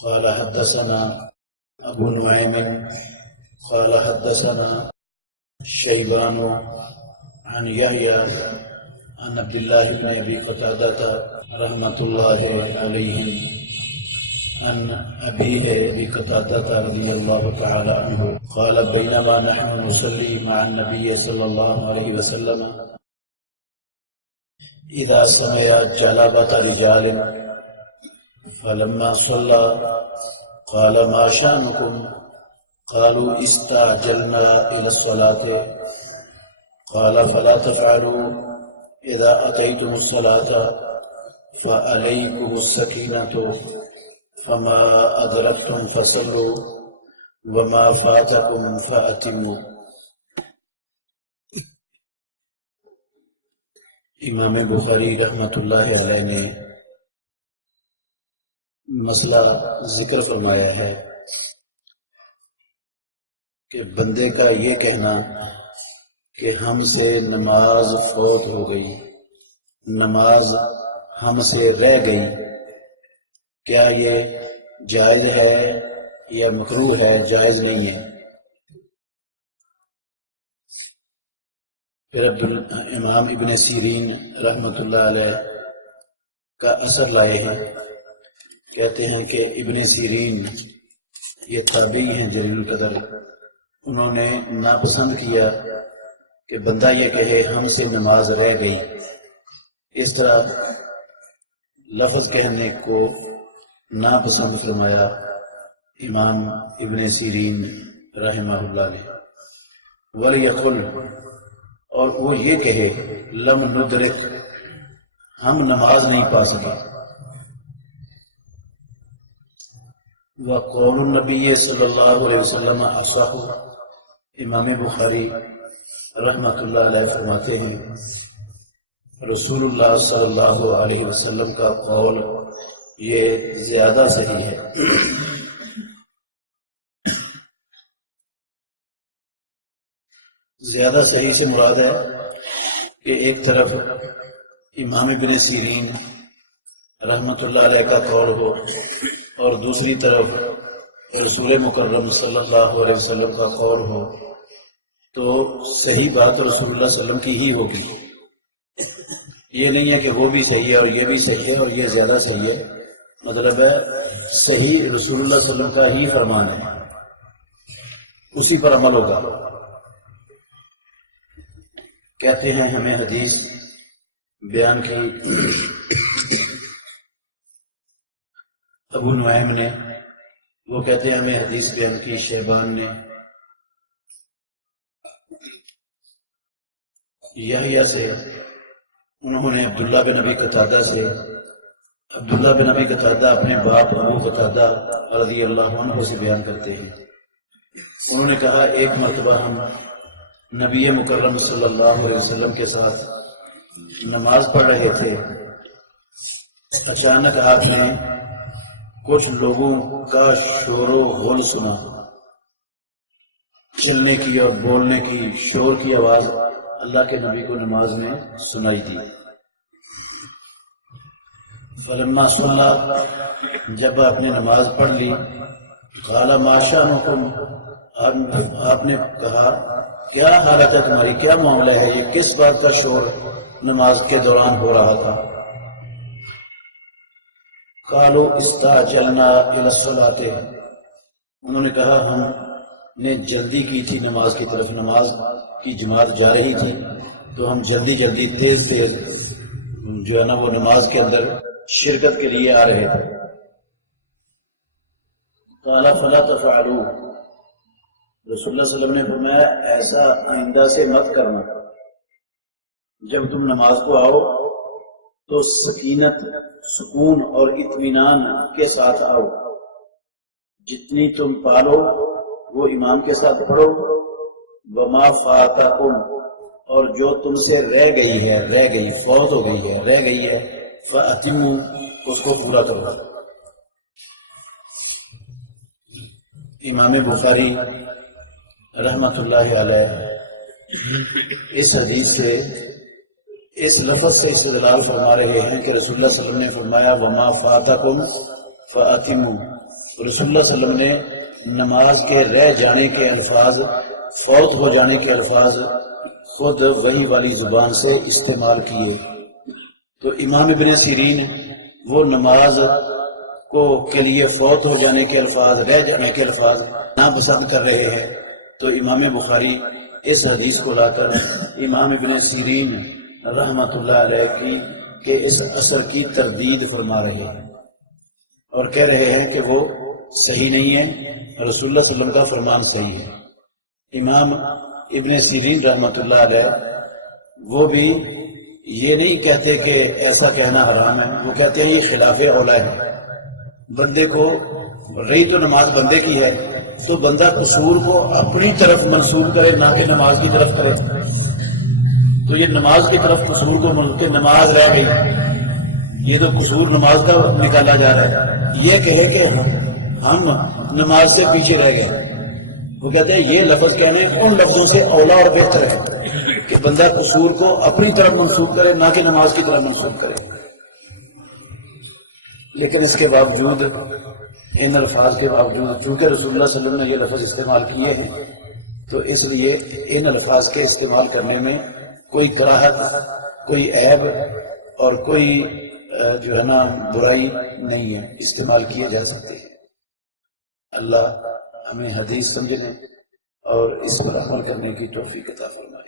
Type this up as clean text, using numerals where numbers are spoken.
قال حدثنا أبو نعيم قال حدثنا شيبان عن يحيى عن عبد الله بن أبي قتادة رحمة الله عليه عن أبيه أبي قتادة رضي الله تعالى عنه قال بينما نحن نصلي مع النبي صلى الله عليه وسلم إذا سمع جلابة رجال فلما صلى قال ما شأنكم قالوا استعجلنا إلى الصلاة قال فلا تفعلوا إذا أتيتم الصلاة فعليكم السكينة فما أدركتم فصلوا وما فاتكم فأتموا۔ امام بخاری رحمۃ اللہ علیہ نے مسئلہ ذکر فرمایا ہے کہ بندے کا یہ کہنا کہ ہم سے نماز فوت ہو گئی، نماز ہم سے رہ گئی، کیا یہ جائز ہے یا مکروہ ہے؟ جائز نہیں ہے۔ پھر امام ابن سیرین رحمۃ اللہ علیہ کا اثر لائے ہیں، کہتے ہیں کہ ابن سیرین یہ تابعی ہیں جلیل القدر، انہوں نے ناپسند کیا کہ بندہ یہ کہے ہم سے نماز رہ گئی، اس طرح لفظ کہنے کو ناپسند فرمایا امام ابن سیرین رحمہ اللہ نے۔ وَلْيَقُلْ، اور وہ یہ کہے لم ندرک، ہم نماز نہیں پا سکا۔ وقول النبی صلی اللہ علیہ وسلم اصح، امام بخاری رحمۃ اللہ علیہ فرماتے ہیں رسول اللہ صلی اللہ علیہ وسلم کا قول یہ زیادہ صحیح ہے۔ زیادہ صحیح سے مراد ہے کہ ایک طرف امام ابن سیرین رحمۃ اللہ علیہ کا قول ہو اور دوسری طرف رسول مکرم صلی اللہ علیہ وسلم کا قول ہو، تو صحیح بات رسول اللہ صلی اللہ علیہ وسلم کی ہی ہوگی۔ یہ نہیں ہے کہ وہ بھی صحیح ہے اور یہ بھی صحیح ہے اور یہ زیادہ صحیح ہے، مطلب ہے صحیح رسول اللہ صلی اللہ علیہ وسلم کا ہی فرمان ہے، اسی پر عمل ہوگا۔ کہتے ہیں ہمیں حدیث بیان کی ابو نعیم نے، وہ کہتے ہیں ہمیں حدیث بیان کی شیبان نے، یحییٰ سے، انہوں نے عبداللہ بن ابی قتادہ سے، عبداللہ بن ابی قتادہ اپنے باپ ابو قتادہ رضی اللہ عنہ سے بیان کرتے ہیں، انہوں نے کہا ایک مرتبہ ہم نبی مکرم صلی اللہ علیہ وسلم کے ساتھ نماز پڑھ رہے تھے، اچانک آپ نے کچھ لوگوں کا شور و غل سنا، چلنے کی اور بولنے کی شور کی آواز اللہ کے نبی کو نماز میں سنائی دی۔ فلما صلی، جب آپ نے نماز پڑھ لی، قال ما شأنکم، آپ نے کہا کیا حالت ہے تمہاری، کیا معاملہ ہے، یہ کس بات کا شور نماز کے دوران ہو رہا تھا؟ قالوا استعجلنا الى الصلاۃ، انہوں نے کہا ہم نے جلدی کی تھی نماز کی طرف، نماز کی جماعت جا رہی تھی تو ہم جلدی جلدی تیز جو ہے نا وہ نماز کے اندر شرکت کے لیے آ رہے تھے۔ قال فلا تفعلوا، رسول اللہ صلی اللہ علیہ وسلم نے فرمایا ایسا آئندہ سے مت کرنا، جب تم نماز کو آؤ تو سکینت، سکون اور اطمینان کے ساتھ آؤ، جتنی تم پالو وہ امام کے ساتھ پڑھو، وما فاتکم، اور جو تم سے رہ گئی ہے، رہ گئی، فوت ہو گئی ہے، رہ گئی ہے، فاتموا، اس کو پورا کرو۔ امام بخاری رحمۃ اللہ علیہ اس حدیث سے، اس لفظ سے استدلال فرما رہے ہیں کہ رسول اللہ صلی اللہ علیہ وسلم نے فرمایا وما فاتکم فاتموا، رسول اللہ صلی اللہ علیہ وسلم نے نماز کے رہ جانے کے الفاظ، فوت ہو جانے کے الفاظ خود وحی والی زبان سے استعمال کیے. تو امام ابن سیرین وہ نماز کے لیے فوت ہو جانے کے الفاظ، رہ جانے کے الفاظ ناپسند کر رہے ہیں. تو امام بخاری اس حدیث کو لا کر امام ابن سیرین رحمۃ اللہ علیہ کے اس اثر کی تردید فرما رہے ہیں اور کہہ رہے ہیں کہ وہ صحیح نہیں ہے، رسول اللہ صلی اللہ علیہ وسلم کا فرمان صحیح ہے. امام ابن سیرین رحمۃ اللہ علیہ وہ بھی یہ نہیں کہتے کہ ایسا کہنا حرام ہے، وہ کہتے ہیں یہ خلاف اولا ہے. بندے کو رہی تو نماز بندے کی ہے تو بندہ قصور کو اپنی طرف منسوب کرے، نہ کہ نماز کی طرف کرے. تو یہ نماز کی طرف قصور کو منسوب، نماز رہ گئی، یہ تو قصور نماز کا نکالا جا رہا ہے. یہ کہے کہ ہم نماز سے پیچھے رہ گئے، وہ کہتے ہیں یہ لفظ کہنے ان لفظوں سے اولا اور بہتر ہے کہ بندہ قصور کو اپنی طرف منسوب کرے، نہ کہ نماز کی طرف منسوب کرے. لیکن اس کے باوجود، ان الفاظ کے باوجود، چونکہ رسول اللہ صلی اللہ علیہ وسلم نے یہ لفظ استعمال کیے ہیں تو اس لیے ان الفاظ کے استعمال کرنے میں کوئی کراہت، کوئی عیب اور کوئی جو ہے نا برائی نہیں ہے، استعمال کیے جا سکتے ہیں. اللہ ہمیں حدیث سمجھنے اور اس پر عمل کرنے کی توفیق عطا فرمائے.